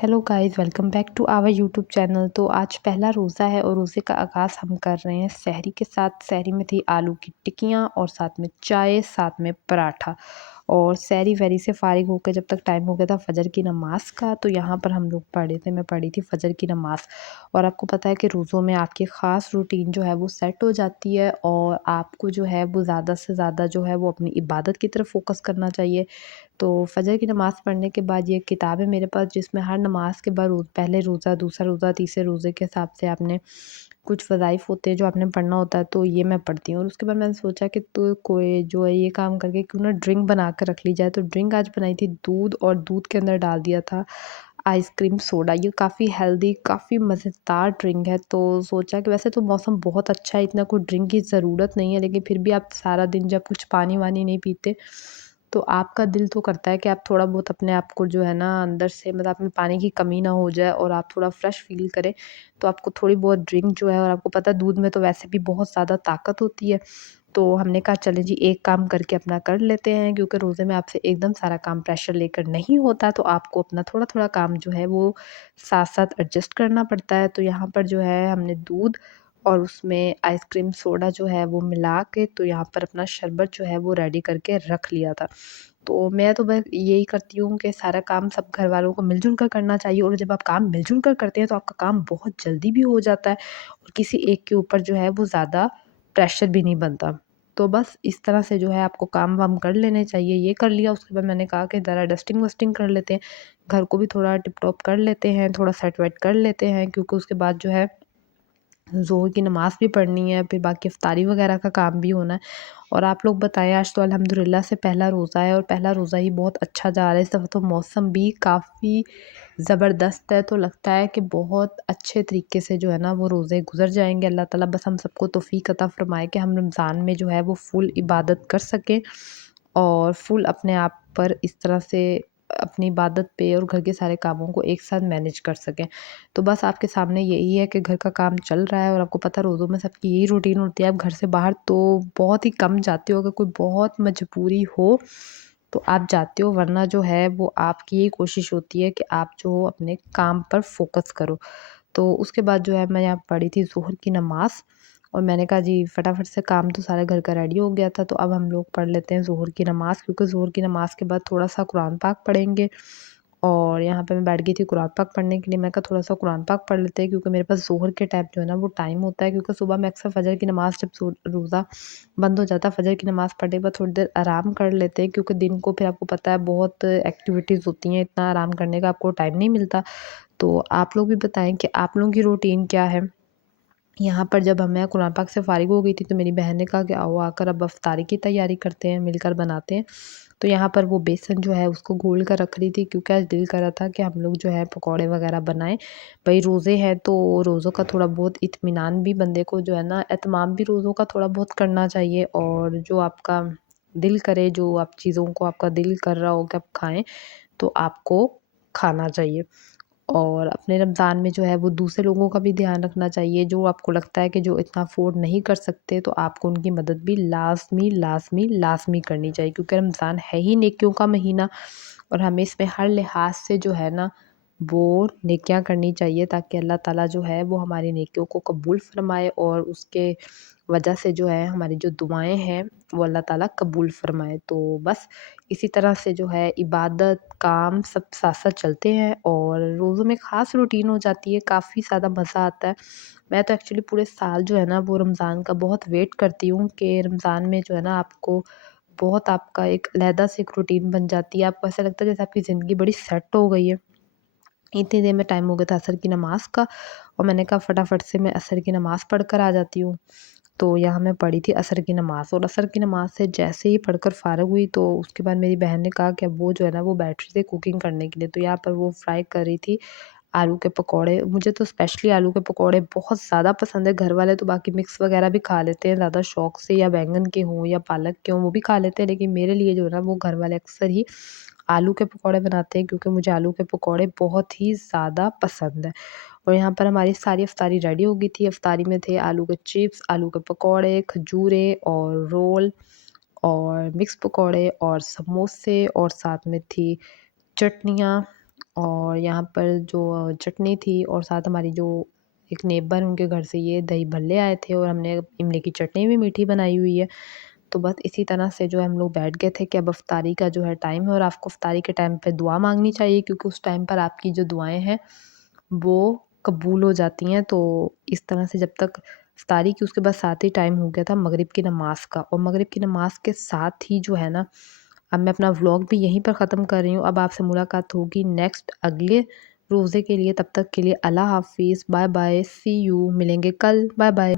Hello guys, welcome back to our YouTube channel. तो आज पहला रोज़ा है और रोज़े का आगाज़ हम कर रहे हैं सहरी के साथ। सहरी में थी आलू की टिक्कियाँ और साथ में चाय, साथ में पराठा। और सहरी वहरी से फ़ारिग होकर जब तक टाइम हो गया था फ़जर की नमाज़ का, तो यहाँ पर हम लोग पढ़े थे, मैं पढ़ी थी फ़जर की नमाज़। और आपको पता है कि रोज़ों में आपकी ख़ास रूटीन जो है वो सेट हो जाती है और आपको जो है वो ज़्यादा से ज़्यादा जो है वो अपनी इबादत की तरफ फ़ोकस करना चाहिए। तो फ़जर की नमाज़ पढ़ने के बाद ये किताब है मेरे पास, जिसमें हर नमाज़ के बाद पहले रोज़ा, दूसरा रोज़ा, तीसरे रोज़े के हिसाब से आपने कुछ वज़ाइफ़ होते हैं जो आपने पढ़ना होता है, तो ये मैं पढ़ती हूँ। और उसके बाद मैंने सोचा कि तो कोई जो है ये काम करके क्यों ना ड्रिंक बना कर रख ली जाए। तो ड्रिंक आज बनाई थी दूध, और दूध के अंदर डाल दिया था आइसक्रीम सोडा। ये काफ़ी हेल्दी, काफ़ी मज़ेदार ड्रिंक है। तो सोचा कि वैसे तो मौसम बहुत अच्छा है, इतना कोई ड्रिंक की ज़रूरत नहीं है, लेकिन फिर भी आप सारा दिन जब कुछ पानी वानी नहीं पीते, तो आपका दिल तो करता है कि आप थोड़ा बहुत अपने आप को जो है ना अंदर से, मतलब आप में पानी की कमी ना हो जाए और आप थोड़ा फ्रेश फ़ील करें। तो आपको थोड़ी बहुत ड्रिंक जो है, और आपको पता है दूध में तो वैसे भी बहुत ज़्यादा ताकत होती है। तो हमने कहा चलें जी, एक काम करके अपना कर लेते हैं, क्योंकि रोज़े में आपसे एकदम सारा काम प्रेशर लेकर नहीं होता, तो आपको अपना थोड़ा-थोड़ा काम जो है वो साथ-साथ एडजस्ट करना पड़ता है। तो यहाँ पर जो है हमने दूध और उसमें आइसक्रीम सोडा जो है वो मिला के, तो यहाँ पर अपना शरबत जो है वो रेडी करके रख लिया था। तो मैं तो बस यही करती हूँ कि सारा काम सब घरवालों को मिल-जुल कर करना चाहिए, और जब आप काम मिल-जुल कर करते हैं तो आपका काम बहुत जल्दी भी हो जाता है और किसी एक के ऊपर जो है वो ज़्यादा प्रेशर भी नहीं बनता। तो बस इस तरह से जो है आपको काम-वाम कर लेने चाहिए। ये कर लिया, उसके बाद मैंने कहा कि ज़रा डस्टिंग-वस्टिंग कर लेते हैं, घर को भी थोड़ा टिप-टॉप कर लेते हैं, थोड़ा सेट-वेट कर लेते हैं, क्योंकि उसके बाद जो है ज़ोहर की नमाज़ भी पढ़नी है, फिर बाकी इफ्तारी वगैरह का काम भी होना है। और आप लोग बताएँ, आज तो अल्हम्दुलिल्लाह से पहला रोज़ा है और पहला रोज़ा ही बहुत अच्छा जा रहा है। इस दफ़ा तो मौसम भी काफ़ी ज़बरदस्त है, तो लगता है कि बहुत अच्छे तरीके से जो है ना वो रोज़े गुज़र जाएँगे। अल्लाह ताला बस हम सबको तौफ़ीक अता फ़रमाए कि हम रमज़ान में जो है वो फ़ुल इबादत कर सकें और फ़ुल अपने आप पर इस तरह से अपनी इबादत पे और घर के सारे कामों को एक साथ मैनेज कर सकें। तो बस आपके सामने यही है कि घर का काम चल रहा है, और आपको पता है रोज़ों में सबकी यही रूटीन होती है। आप घर से बाहर तो बहुत ही कम जाते हो, अगर कोई बहुत मजबूरी हो तो आप जाते हो, वरना जो है वो आपकी यही कोशिश होती है कि आप जो हो अपने काम पर फ़ोकस करो। तो उसके बाद जो है मैं यहाँ पढ़ी थी ज़ोहर की नमाज़, और मैंने कहा जी फटाफट से काम तो सारा घर का रेडी हो गया था, तो अब हम लोग पढ़ लेते हैं ज़ोहर की नमाज़, क्योंकि ज़ोहर की नमाज़ के बाद थोड़ा-सा कुरान पाक पढ़ेंगे। और यहाँ पे मैं बैठ गई थी कुरान पाक पढ़ने के लिए। मैं कहा थोड़ा-सा कुरान पाक पढ़ लेते हैं, क्योंकि मेरे पास ज़ोहर के टाइम जो है ना वो टाइम होता है, क्योंकि सुबह मैं अक्सर फ़जर की नमाज़ जब रोज़ा बंद हो जाता है, फ़जर की नमाज़ पढ़ने के बाद थोड़ी देर आराम कर लेते हैं, क्योंकि दिन को फिर आपको पता है बहुत एक्टिविटीज़ होती हैं, इतना आराम करने का आपको टाइम नहीं मिलता। तो आप लोग भी बताएँ कि आप लोगों की रूटीन क्या है? यहाँ पर जब मैं कुरान पाक से फ़ारिग हो गई थी, तो मेरी बहन ने कहा कि आओ आकर अब इफ्तारी की तैयारी करते हैं, मिलकर बनाते हैं। तो यहाँ पर वो बेसन जो है उसको घोल कर रख रही थी, क्योंकि आज दिल कर रहा था कि हम लोग जो है पकौड़े वगैरह बनाएँ। भई रोज़े हैं, तो रोज़ों का थोड़ा बहुत इत्मीनान भी बंदे को जो है ना, एहतमाम भी रोज़ों का थोड़ा बहुत करना चाहिए, और जो आपका दिल करे, जो आप चीज़ों को आपका दिल कर रहा हो कि आप खाएँ, तो आपको खाना चाहिए। और अपने रमज़ान में जो है वो दूसरे लोगों का भी ध्यान रखना चाहिए, जो आपको लगता है कि जो इतना अफ़ोर्ड नहीं कर सकते, तो आपको उनकी मदद भी लाज़मी, लाज़मी, लाज़मी करनी चाहिए, क्योंकि रमज़ान है ही नेकियों का महीना, और हमें इसमें हर लिहाज से जो है ना वो नेकियां करनी चाहिए, ताकि अल्लाह ताला जो है वो हमारी नेकियों को कबूल फ़रमाए, और उसके वजह से जो है हमारी जो दुआएँ हैं वो अल्लाह ताला कबूल फ़रमाए। तो बस इसी तरह से जो है इबादत, काम सब साथ-साथ चलते हैं, और रोज़ों में ख़ास रूटीन हो जाती है, काफ़ी ज़्यादा मज़ा आता है। मैं तो एक्चुअली पूरे साल जो है ना वो रमज़ान का बहुत वेट करती हूँ कि रमज़ान में जो है ना आपको बहुत आपका एक अलहदा से एक रूटीन बन जाती है। आपको ऐसा लगता है जैसे आपकी ज़िंदगी बड़ी सेट हो गई है। इतनी देर में टाइम हो गया था असर की नमाज़ का, और मैंने कहा फटाफट से मैं असर की नमाज़ पढ़ कर आ जाती हूँ। तो यहाँ मैं पढ़ी थी असर की नमाज़, और असर की नमाज़ से जैसे ही पढ़कर फ़ारिग हुई, तो उसके बाद मेरी बहन ने कहा कि अब वो जो है ना वो बैठ रही थी कुकिंग करने के लिए। तो यहाँ पर वो फ्राई कर रही थी आलू के पकौड़े। मुझे तो स्पेशली आलू के पकौड़े बहुत ज़्यादा पसंद है। घर वाले तो बाकी मिक्स वगैरह भी खा लेते हैं ज़्यादा शौक से, या बैंगन के हों या पालक के हों वो भी खा लेते हैं, लेकिन मेरे लिए जो है ना वो घर वाले अक्सर ही आलू के पकौड़े बनाते हैं, क्योंकि मुझे आलू के पकौड़े बहुत ही ज़्यादा पसंद है। और यहाँ पर हमारी सारी इफ्तारी रेडी हो गई थी। इफ्तारी में थे आलू के चिप्स, आलू के पकौड़े, खजूरें और रोल और मिक्स पकौड़े और समोसे, और साथ में थी चटनियाँ और यहाँ पर जो चटनी थी और साथ हमारी जो एक नेबर उनके घर से ये दही भल्ले आए थे और हमने इमली की चटनी भी मीठी बनाई हुई है। तो बस इसी तरह से जो है हम लोग बैठ गए थे कि अब इफ्तारी का जो है टाइम है और आपको इफ्तारी के टाइम पे दुआ मांगनी चाहिए, क्योंकि उस टाइम पर आपकी जो दुआएं हैं वो कबूल हो जाती हैं। तो इस तरह से जब तक इफ्तारी की, उसके बाद साथ ही टाइम हो गया था मगरिब की नमाज़ का, और मगरिब की नमाज़ के साथ ही जो है ना, अब मैं अपना व्लॉग भी यहीं पर ख़त्म कर रही हूँ। अब आपसे मुलाकात होगी नेक्स्ट अगले रोज़े के लिए। तब तक के लिए अल्लाह हाफ़िज़, बाय बाय, सी यू, मिलेंगे कल, बाय बाय।